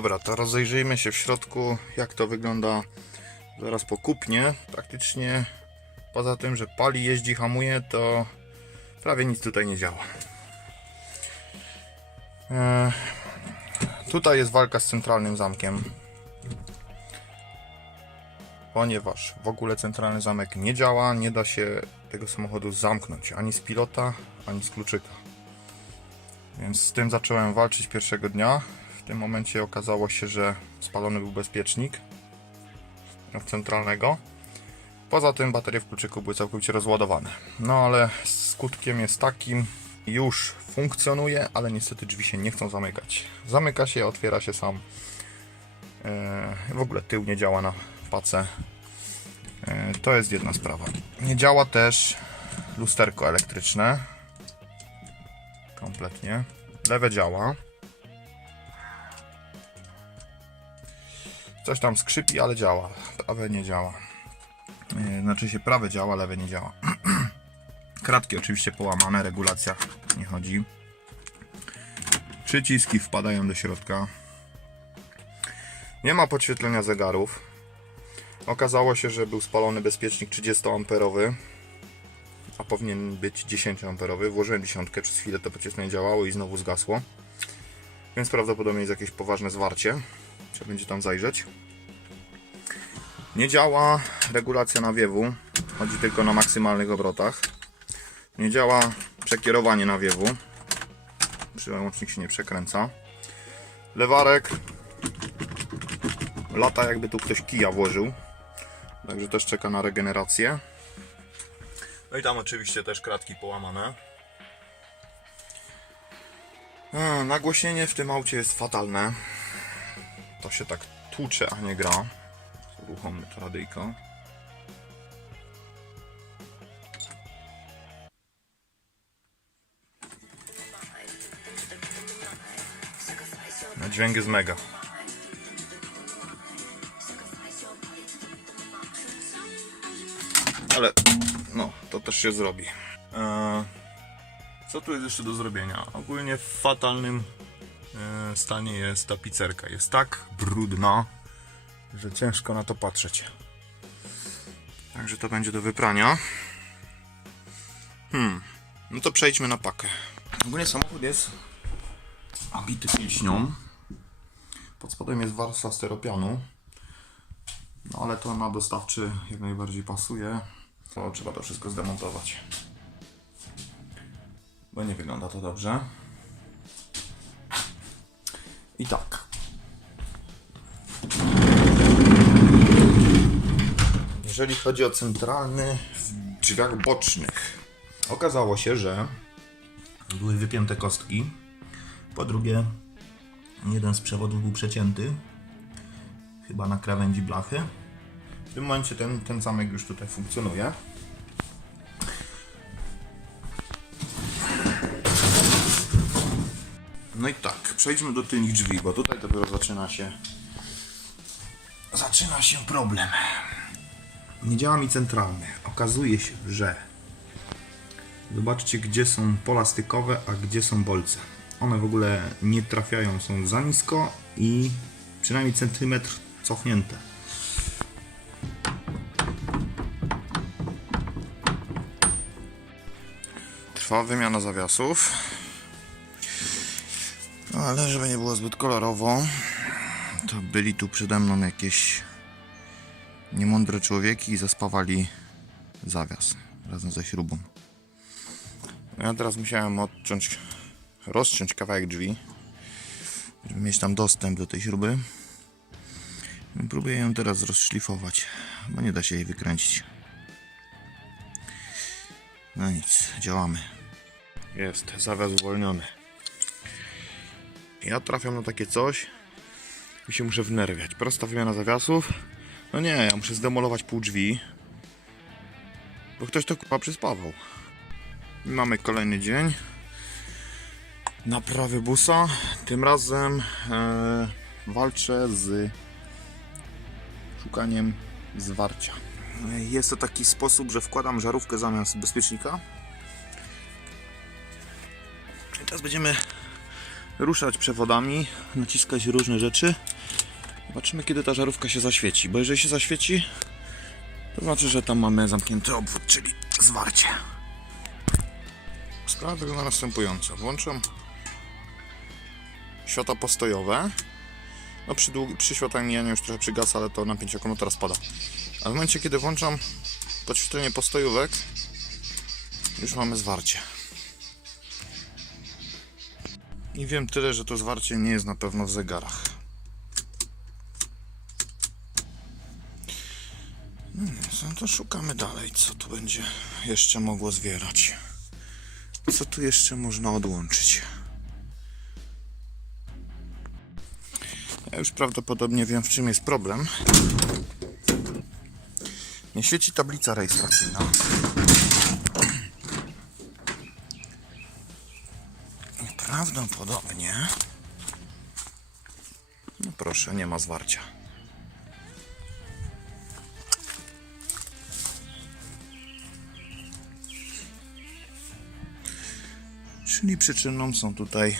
Dobra, to rozejrzyjmy się w środku, jak to wygląda zaraz po kupnie. Praktycznie poza tym, że pali, jeździ, hamuje, to prawie nic tutaj nie działa. E, tutaj jest walka z centralnym zamkiem. Ponieważ w ogóle centralny zamek nie działa, nie da się tego samochodu zamknąć ani z pilota, ani z kluczyka. Więc z tym zacząłem walczyć pierwszego dnia. Tym momencie okazało się, że spalony był bezpiecznik centralnego. Poza tym baterie w kluczyku były całkowicie rozładowane. No ale skutkiem jest takim, już funkcjonuje, ale niestety drzwi się nie chcą zamykać. Zamyka się, otwiera się sam. Eee, W ogóle tył nie działa na pace. Eee, To jest jedna sprawa. Nie działa też lusterko elektryczne. Kompletnie. Lewe działa. Coś tam skrzypi, ale działa. Prawe nie działa. Yy, Znaczy się prawe działa, lewe nie działa. Kratki oczywiście połamane, regulacja nie chodzi. Przyciski wpadają do środka. Nie ma podświetlenia zegarów. Okazało się, że był spalony bezpiecznik 30 amperowy, a powinien być 10 amperowy. Włożyłem dziesiątkę, przez chwilę to podświetlenie działało i znowu zgasło. Więc prawdopodobnie jest jakieś poważne zwarcie. Trzeba będzie tam zajrzeć. Nie działa regulacja nawiewu. Chodzi tylko na maksymalnych obrotach. Nie działa przekierowanie nawiewu. Przełącznik się nie przekręca. Lewarek lata jakby tu ktoś kija włożył. Także też czeka na regenerację. No i tam oczywiście też kratki połamane. Nagłośnienie w tym aucie jest fatalne. To się tak tłucze, a nie gra. Uruchommy to radyjko. No, dźwięk jest mega. Ale no, to też się zrobi. Eee, co tu jest jeszcze do zrobienia? Ogólnie w fatalnym stanie jest tapicerka. Jest tak brudna, że ciężko na to patrzeć. Także to będzie do wyprania. Hmm, no to przejdźmy na pakę. Ogólnie samochód jest obity pilśnią. Pod spodem jest warstwa steropianu. No ale to na dostawczy jak najbardziej pasuje. To trzeba to wszystko zdemontować. Bo nie wygląda to dobrze. I tak. Jeżeli chodzi o centralny w drzwiach bocznych, okazało się, że były wypięte kostki. Po drugie, jeden z przewodów był przecięty, chyba na krawędzi blachy. W tym momencie ten, ten zamek już tutaj funkcjonuje. No i tak, przejdźmy do tylnych drzwi, bo tutaj dopiero zaczyna się zaczyna się problem. Nie działa mi centralny. Okazuje się, że zobaczcie gdzie są pola stykowe, a gdzie są bolce. One w ogóle nie trafiają, są za nisko i przynajmniej centymetr cofnięte. Trwa wymiana zawiasów. Ale żeby nie było zbyt kolorowo, to byli tu przede mną jakieś niemądre człowieki i zaspawali zawias razem ze śrubą. Ja teraz musiałem odciąć, rozciąć kawałek drzwi, żeby mieć tam dostęp do tej śruby. Próbuję ją teraz rozszlifować, bo nie da się jej wykręcić. No nic, działamy. Jest, zawias uwolniony. Ja trafiam na takie coś i się muszę wnerwiać. Prosta wymiana zawiasów. No nie, ja muszę zdemolować pół drzwi. Bo ktoś to kupa przyspawał. Mamy kolejny dzień. Naprawy busa. Tym razem e, walczę z szukaniem zwarcia. Jest to taki sposób, że wkładam żarówkę zamiast bezpiecznika. I teraz będziemy ruszać przewodami, naciskać różne rzeczy. Zobaczymy, kiedy ta żarówka się zaświeci, bo jeżeli się zaświeci, to znaczy, że tam mamy zamknięty obwód, czyli zwarcie. Sprawa wygląda następująco. Włączam światła postojowe. No przy, dług- przy światłach mijania już trochę przygasa, ale to napięcie akumulatora spada. A w momencie, kiedy włączam podświetlenie postojówek, już mamy zwarcie. I wiem tyle, że to zwarcie nie jest na pewno w zegarach. No no to szukamy dalej, co tu będzie jeszcze mogło zwierać. Co tu jeszcze można odłączyć? Ja już prawdopodobnie wiem, w czym jest problem. Nie świeci tablica rejestracyjna. Prawdopodobnie. No proszę, nie ma zwarcia. Czyli przyczyną są tutaj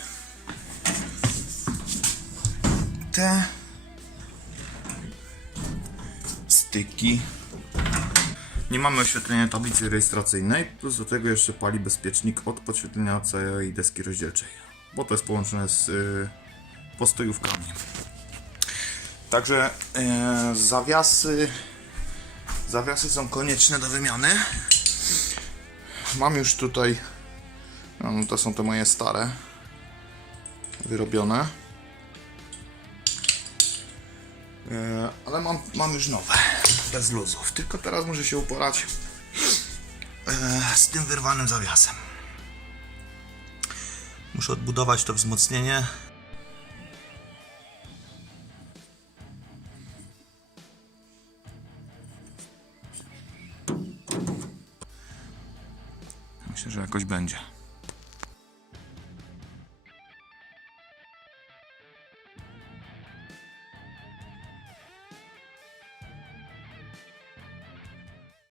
te styki. Nie mamy oświetlenia tablicy rejestracyjnej, plus do tego jeszcze pali bezpiecznik od podświetlenia całej deski rozdzielczej, bo to jest połączone z y, postojówkami. Także y, zawiasy, zawiasy są konieczne do wymiany. Mam już tutaj, no, to są te moje stare, wyrobione. E, ale mam, mam już nowe, bez luzów. Tylko teraz muszę się uporać e, z tym wyrwanym zawiasem. Muszę odbudować to wzmocnienie. Myślę, że jakoś będzie.